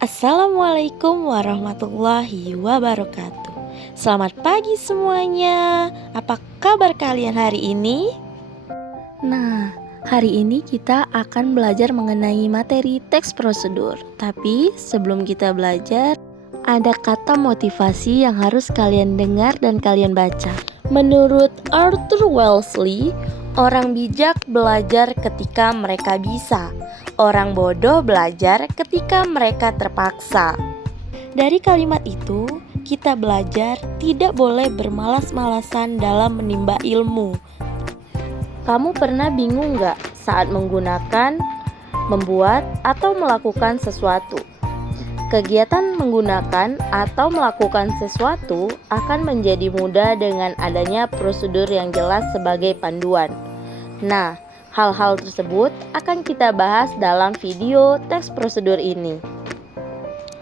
Assalamualaikum warahmatullahi wabarakatuh. Selamat pagi semuanya. Apa kabar kalian hari ini? Nah, hari ini kita akan belajar mengenai materi teks prosedur. Tapi sebelum kita belajar, ada kata motivasi yang harus kalian dengar dan kalian baca. Menurut Arthur Wellesley, orang bijak belajar ketika mereka bisa. Orang bodoh belajar ketika mereka terpaksa. Dari kalimat itu, kita belajar tidak boleh bermalas-malasan dalam menimba ilmu. Kamu pernah bingung gak saat menggunakan, membuat, atau melakukan sesuatu? Kegiatan menggunakan atau melakukan sesuatu akan menjadi mudah dengan adanya prosedur yang jelas sebagai panduan. Nah, hal-hal tersebut akan kita bahas dalam video teks prosedur ini.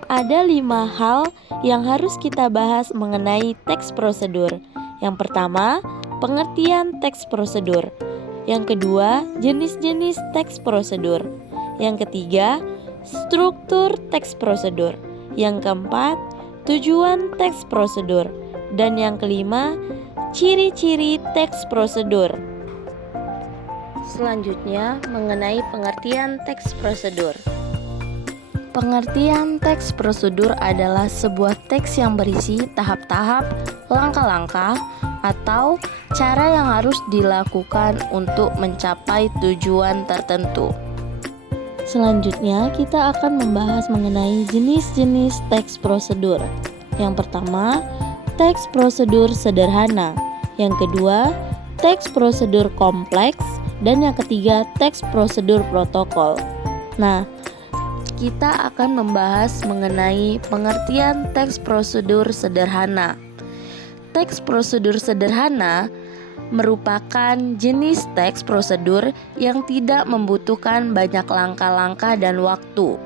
Ada 5 hal yang harus kita bahas mengenai teks prosedur. Yang pertama, pengertian teks prosedur. Yang kedua, jenis-jenis teks prosedur. Yang ketiga, struktur teks prosedur. Yang keempat, tujuan teks prosedur. Dan yang kelima, ciri-ciri teks prosedur. Selanjutnya, mengenai pengertian teks prosedur. Pengertian teks prosedur adalah sebuah teks yang berisi tahap-tahap, langkah-langkah, atau cara yang harus dilakukan untuk mencapai tujuan tertentu. Selanjutnya, kita akan membahas mengenai jenis-jenis teks prosedur. Yang pertama, teks prosedur sederhana. Yang kedua, teks prosedur kompleks. Dan yang ketiga, teks prosedur protokol. Nah, kita akan membahas mengenai pengertian teks prosedur sederhana. Teks prosedur sederhana merupakan jenis teks prosedur yang tidak membutuhkan banyak langkah-langkah dan waktu.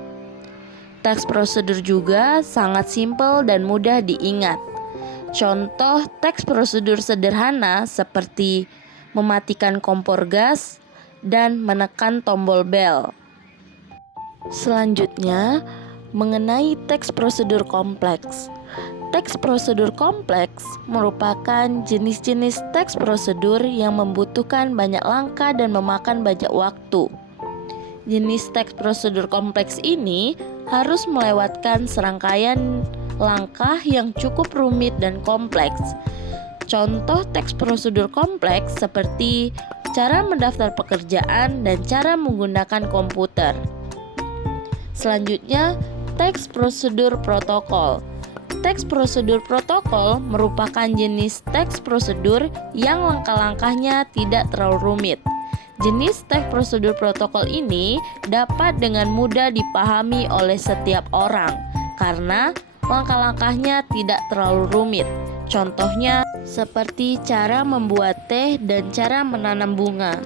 Teks prosedur juga sangat simpel dan mudah diingat. Contoh teks prosedur sederhana seperti mematikan kompor gas dan menekan tombol bel. Selanjutnya, mengenai teks prosedur kompleks. Teks prosedur kompleks merupakan jenis-jenis teks prosedur yang membutuhkan banyak langkah dan memakan banyak waktu. Jenis teks prosedur kompleks ini harus melewatkan serangkaian langkah yang cukup rumit dan kompleks. Contoh teks prosedur kompleks seperti cara mendaftar pekerjaan dan cara menggunakan komputer. Selanjutnya, teks prosedur protokol. Teks prosedur protokol merupakan jenis teks prosedur yang langkah-langkahnya tidak terlalu rumit. Jenis teks prosedur protokol ini dapat dengan mudah dipahami oleh setiap orang karena langkah-langkahnya tidak terlalu rumit. Contohnya seperti cara membuat teh dan cara menanam bunga.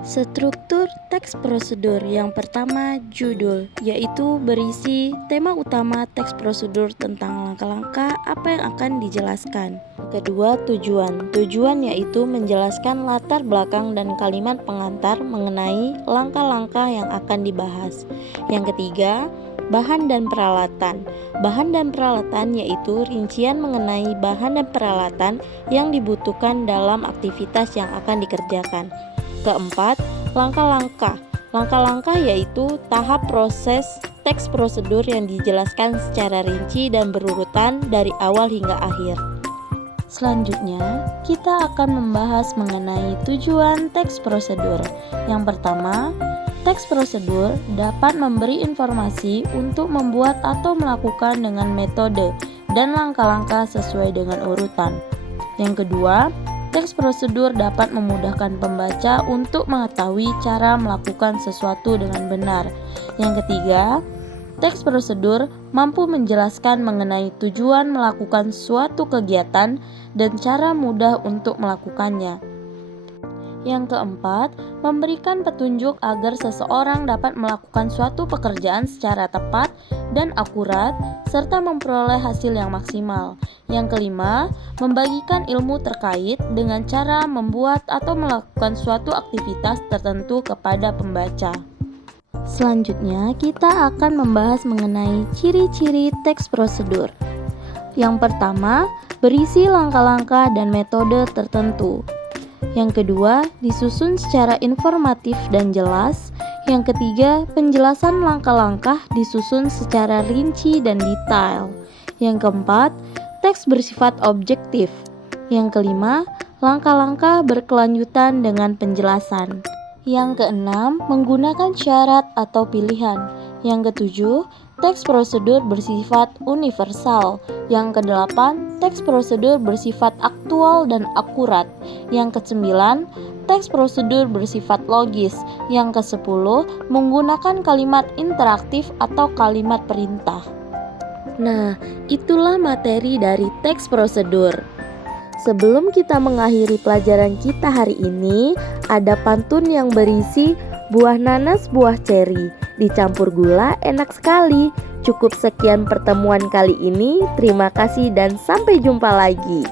Struktur teks prosedur. Yang pertama, judul, yaitu berisi tema utama teks prosedur tentang langkah-langkah apa yang akan dijelaskan. Kedua, tujuan. Tujuan yaitu menjelaskan latar belakang dan kalimat pengantar mengenai langkah-langkah yang akan dibahas. Yang ketiga, bahan dan peralatan. Bahan dan peralatan yaitu rincian mengenai bahan dan peralatan yang dibutuhkan dalam aktivitas yang akan dikerjakan. Keempat, langkah-langkah. Langkah-langkah yaitu tahap proses teks prosedur yang dijelaskan secara rinci dan berurutan dari awal hingga akhir. Selanjutnya, kita akan membahas mengenai tujuan teks prosedur. Yang pertama, teks prosedur dapat memberi informasi untuk membuat atau melakukan dengan metode dan langkah-langkah sesuai dengan urutan. Yang kedua, teks prosedur dapat memudahkan pembaca untuk mengetahui cara melakukan sesuatu dengan benar. Yang ketiga, teks prosedur mampu menjelaskan mengenai tujuan melakukan suatu kegiatan dan cara mudah untuk melakukannya. Yang keempat, memberikan petunjuk agar seseorang dapat melakukan suatu pekerjaan secara tepat dan akurat, serta memperoleh hasil yang maksimal. Yang kelima, membagikan ilmu terkait dengan cara membuat atau melakukan suatu aktivitas tertentu kepada pembaca. Selanjutnya, kita akan membahas mengenai ciri-ciri teks prosedur. Yang pertama, berisi langkah-langkah dan metode tertentu. Yang kedua, disusun secara informatif dan jelas. Yang ketiga, penjelasan langkah-langkah disusun secara rinci dan detail. Yang keempat, teks bersifat objektif. Yang kelima, langkah-langkah berkelanjutan dengan penjelasan. Yang keenam, menggunakan syarat atau pilihan. Yang ketujuh, teks prosedur bersifat universal. Yang kedelapan, teks prosedur bersifat aktual dan akurat. Yang kesembilan, teks prosedur bersifat logis. Yang kesepuluh, menggunakan kalimat interaktif atau kalimat perintah. Nah, itulah materi dari teks prosedur. Sebelum kita mengakhiri pelajaran kita hari ini, ada pantun yang berisi buah nanas, buah ceri, dicampur gula enak sekali. Cukup sekian pertemuan kali ini. Terima kasih dan sampai jumpa lagi.